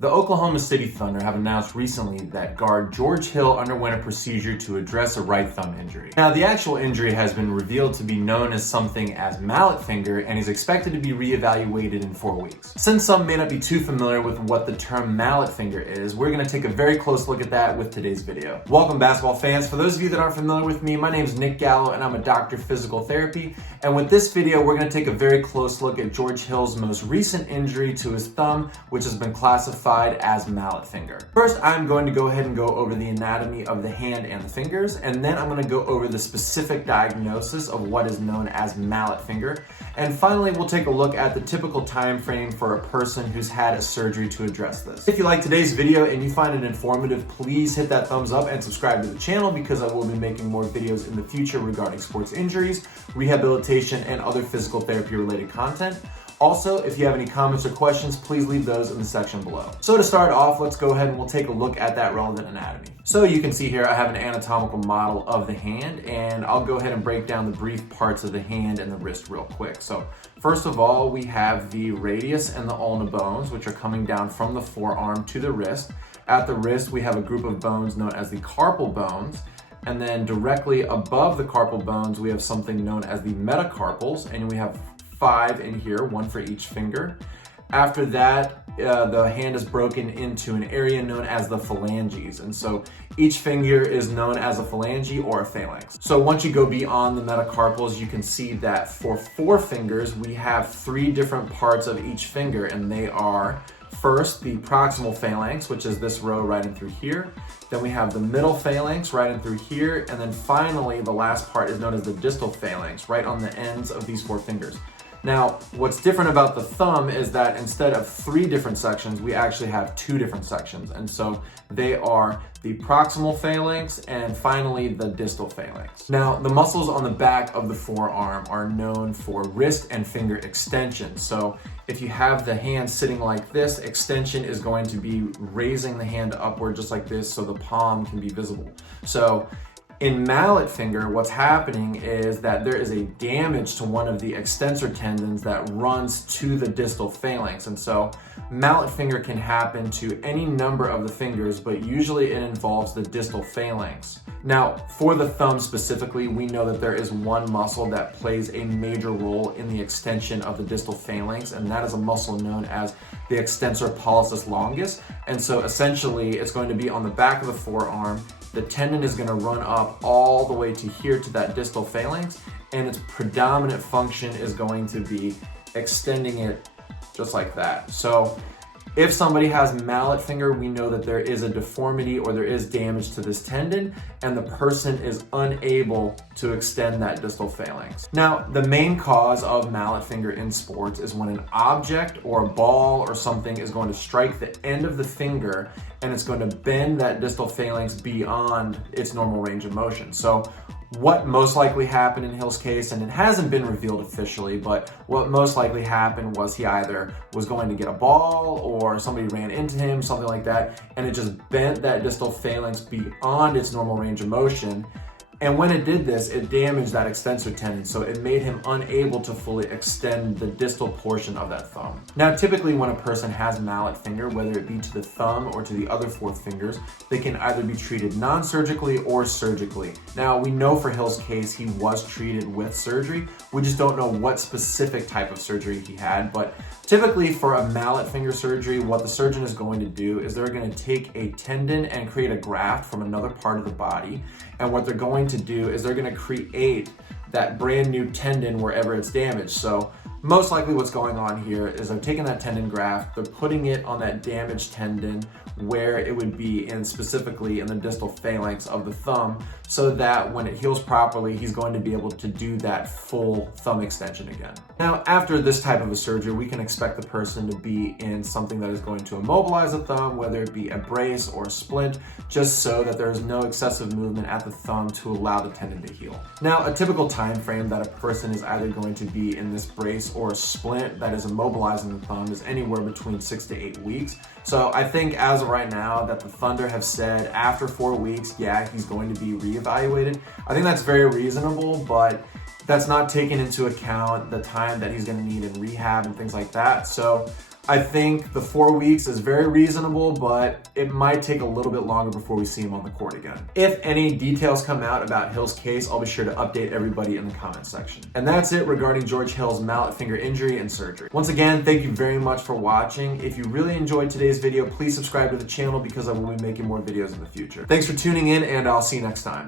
The Oklahoma City Thunder have announced recently that guard George Hill underwent a procedure to address a right thumb injury. Now, the actual injury has been revealed to be known as something as Mallet Finger and is expected to be reevaluated in 4 weeks. Since some may not be too familiar with what the term Mallet Finger is, we're going to take a very close look at that with today's video. Welcome, basketball fans. For those of you that aren't familiar with me, my name is Nick Gallo and I'm a doctor of physical therapy. And with this video, we're going to take a very close look at George Hill's most recent injury to his thumb, which has been classified as Mallet Finger. First, I'm going to go ahead and go over the anatomy of the hand and the fingers, and then I'm going to go over the specific diagnosis of what is known as Mallet Finger. And finally, we'll take a look at the typical time frame for a person who's had a surgery to address this. If you like today's video and you find it informative, please hit that thumbs up and subscribe to the channel because I will be making more videos in the future regarding sports injuries, rehabilitation, and other physical therapy related content. Also, if you have any comments or questions, please leave those in the section below. So to start off, let's go ahead and we'll take a look at that relevant anatomy. So you can see here, I have an anatomical model of the hand, and I'll go ahead and break down the brief parts of the hand and the wrist real quick. So first of all, we have the radius and the ulna bones, which are coming down from the forearm to the wrist. At the wrist, we have a group of bones known as the carpal bones. And then directly above the carpal bones, we have something known as the metacarpals, and we have 5 in here, 1 for each finger. After that, the hand is broken into an area known as the phalanges. And so each finger is known as a phalange or a phalanx. So once you go beyond the metacarpals, you can see that for 4 fingers, we have 3 different parts of each finger, and they are first, the proximal phalanx, which is this row right in through here. Then we have the middle phalanx right in through here. And then finally, the last part is known as the distal phalanx, right on the ends of these 4 fingers. Now, what's different about the thumb is that instead of 3 different sections, we actually have 2 different sections. And so they are the proximal phalanx and finally the distal phalanx. Now, the muscles on the back of the forearm are known for wrist and finger extension. So if you have the hand sitting like this, extension is going to be raising the hand upward just like this so the palm can be visible. So in Mallet Finger, what's happening is that there is a damage to one of the extensor tendons that runs to the distal phalanx. And so Mallet Finger can happen to any number of the fingers, but usually it involves the distal phalanx. Now, for the thumb specifically, we know that there is one muscle that plays a major role in the extension of the distal phalanx, and that is a muscle known as the extensor pollicis longus. And so essentially, it's going to be on the back of the forearm. The tendon is going to run up all the way to here to that distal phalanx, and its predominant function is going to be extending it just like that. So if somebody has Mallet Finger, we know that there is a deformity or there is damage to this tendon, and the person is unable to extend that distal phalanx. Now, the main cause of Mallet Finger in sports is when an object or a ball or something is going to strike the end of the finger and it's going to bend that distal phalanx beyond its normal range of motion. So what most likely happened in Hill's case, and it hasn't been revealed officially, but what most likely happened was he either was going to get a ball or somebody ran into him, something like that, and it just bent that distal phalanx beyond its normal range of motion. And when it did this, it damaged that extensor tendon, so it made him unable to fully extend the distal portion of that thumb. Now, typically when a person has Mallet Finger, whether it be to the thumb or to the other 4 fingers, they can either be treated non-surgically or surgically. Now, we know for Hill's case, he was treated with surgery. We just don't know what specific type of surgery he had, but typically for a Mallet Finger surgery, what the surgeon is going to do is they're going to take a tendon and create a graft from another part of the body. And what they're going to do is they're going to create that brand new tendon wherever it's damaged. So most likely what's going on here is they're taking that tendon graft, they're putting it on that damaged tendon where it would be in, specifically in the distal phalanx of the thumb, so that when it heals properly, he's going to be able to do that full thumb extension again. Now, after this type of a surgery, we can expect the person to be in something that is going to immobilize the thumb, whether it be a brace or a splint, just so that there is no excessive movement at the thumb to allow the tendon to heal. Now, a typical time frame that a person is either going to be in this brace or a splint that is immobilizing the thumb is anywhere between 6 to 8 weeks. So I think as of right now that the Thunder have said after 4 weeks, yeah, he's going to be reevaluated. I think that's very reasonable, but that's not taking into account the time that he's going to need in rehab and things like that. So I think the 4 weeks is very reasonable, but it might take a little bit longer before we see him on the court again. If any details come out about Hill's case, I'll be sure to update everybody in the comments section. And that's it regarding George Hill's mallet finger injury and surgery. Once again, thank you very much for watching. If you really enjoyed today's video, please subscribe to the channel because I will be making more videos in the future. Thanks for tuning in, and I'll see you next time.